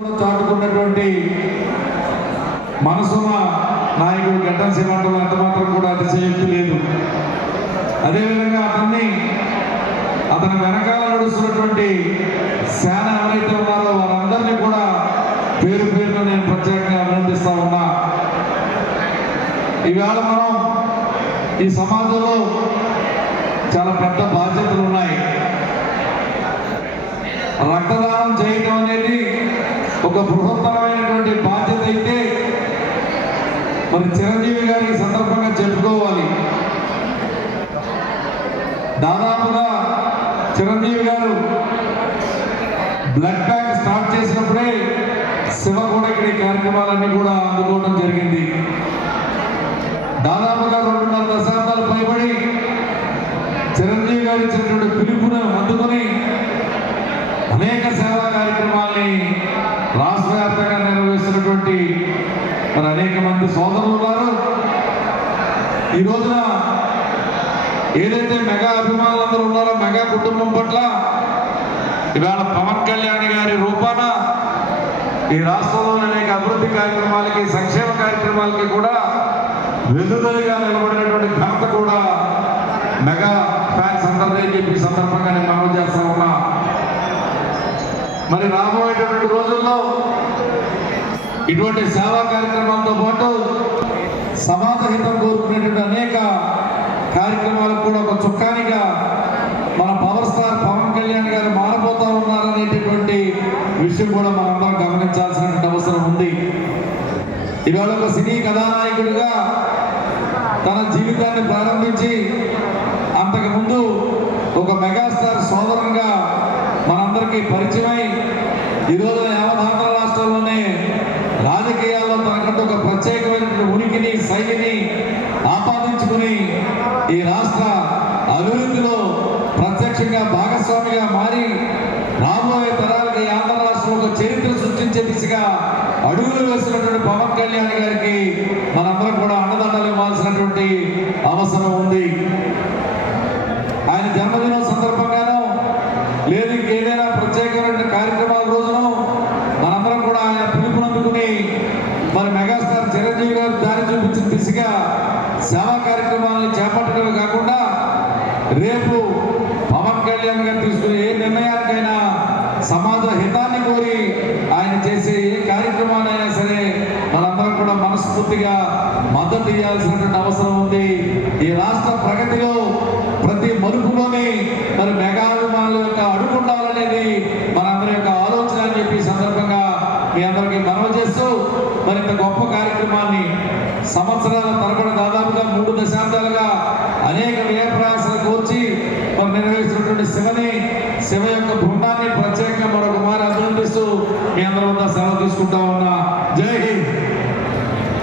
చాటుకున్నటువంటి మనసున నాయకుడు గడ్డం శ్రీమంటలు ఎంత మాత్రం కూడా అతిశయక్తి లేదు. అదేవిధంగా అతన్ని అతని వెనకాల నడుస్తున్నటువంటి సేన ఎవరైతే ఉన్నారో వారందరినీ కూడా పేరు పేరున నేను ప్రత్యేకంగా అభినందిస్తా ఉన్నా. ఈవేళ మనం ఈ సమాజంలో చాలా పెద్ద బాధ్యతలు ఒక బృహత్తరమైనటువంటి బాధ్యత అయితే మరి చిరంజీవి గారి సందర్భంగా చెప్పుకోవాలి. దాదాపుగా చిరంజీవి గారు బ్లడ్ బ్యాంక్ స్టార్ట్ చేసినప్పుడే శివ కూడా ఇక్కడ కార్యక్రమాలన్నీ కూడా అందుకోవడం జరిగింది. దాదాపుగా రెండున్నర దశాబ్దాలు పైబడి చిరంజీవి గారు ఇచ్చినటువంటి పిలుపును అందుకొని అనేక సేవా కార్యక్రమాల్ని రాష్ట్ర వ్యాప్తంగా నిర్వహిస్తున్నటువంటి మరి అనేక మంది సోదరులు ఉన్నారు. ఈ రోజున ఏదైతే మెగా అభిమానులందరూ ఉన్నారో మెగా కుటుంబం పట్ల ఇవాళ పవన్ కళ్యాణ్ గారి రూపాన ఈ రాష్ట్రంలోని అనేక అభివృద్ధి కార్యక్రమాలకి సంక్షేమ కార్యక్రమాలకి కూడా వెలుదలుగా నిలబడినటువంటి ఘనత కూడా మెగా ఫ్యాన్స్ అందరినీ చెప్పి సందర్భంగా నేను మనం చేస్తా ఉన్నా. మరి రాబోయేటటువంటి రోజుల్లో ఇటువంటి సేవా కార్యక్రమాలతో పాటు సమాజ హితం కోరుకునేటువంటి అనేక కార్యక్రమాలకు కూడా ఒక చుక్కానిగా మన పవర్ స్టార్ పవన్ కళ్యాణ్ గారు మారబోతా ఉన్నారనేటటువంటి విషయం కూడా మనందరం గమనించాల్సిన అవసరం ఉంది. ఇవాళ ఒక సినీ కథానాయకుడిగా తన జీవితాన్ని ప్రారంభించి అంతకుముందు ఒక మెగాస్టార్ సోదరంగా మనందరికీ పరిచయమై ఈరోజు యావత్ రాష్ట్రంలోనే రాజకీయాల్లో తనకంటూ ఒక ప్రత్యేకమైనటువంటి ఉనికిని శైలిని ఆపాదించుకుని ఈ రాష్ట్ర అభివృద్ధిలో ప్రత్యక్షంగా భాగస్వామిగా మారి రాబోయే తరాలకి ఆంధ్ర రాష్ట్రంలో చరిత్ర సృష్టించే దిశగా అడుగులు వేసినటువంటి పవన్ కళ్యాణ్ గారికి మనందరం కూడా అండదండలు ఇవ్వాల్సినటువంటి అవసరం ఉంది ఆయన జన్మదినం సందర్భంగానో లేదు ఇంకేదైనా ప్రత్యేకమైన కార్యక్రమాల రోజునో మనందరం కూడా ఆయన పిలుపునందుకుని మరి మెగాస్టార్ చిరంజీవి గారు దారి చూపించిన దిశగా సేవా కార్యక్రమాలను చేపట్టడమే కాకుండా రేపు పవన్ కళ్యాణ్ గారు తీసుకునే ఏ నిర్ణయానికైనా సమాజ హితాన్ని కోరి ఆయన చేసే ఏ కార్యక్రమాన్నైనా సరే మనందరం కూడా మనస్ఫూర్తిగా మద్దతు ఇవ్వాల్సినటువంటి అవసరం ఉంది. ఈ రాష్ట్ర ప్రగతిలో ప్రతి మరుపులోని మరి మెగాభిమానుల యొక్క అడుగు ఉండాలనేది మనందరి యొక్క ఆలోచన అని చెప్పి ఈ సందర్భంగా మీ అందరికీ మనవి చేస్తూ మరి ఇంత గొప్ప కార్యక్రమాన్ని సంవత్సరాల తరబడి దాదాపుగా మూడు దశాబ్దాలుగా అనేక వ్యయ ప్రయాసాలు కోర్చి మరి నిర్వహిస్తున్నటువంటి శివని శివ యొక్క బృందాన్ని ప్రత్యేకంగా మరొక మారి అభినందిస్తూ మీ అందరి వద్ద సెలవు తీసుకుంటా ఉన్నా.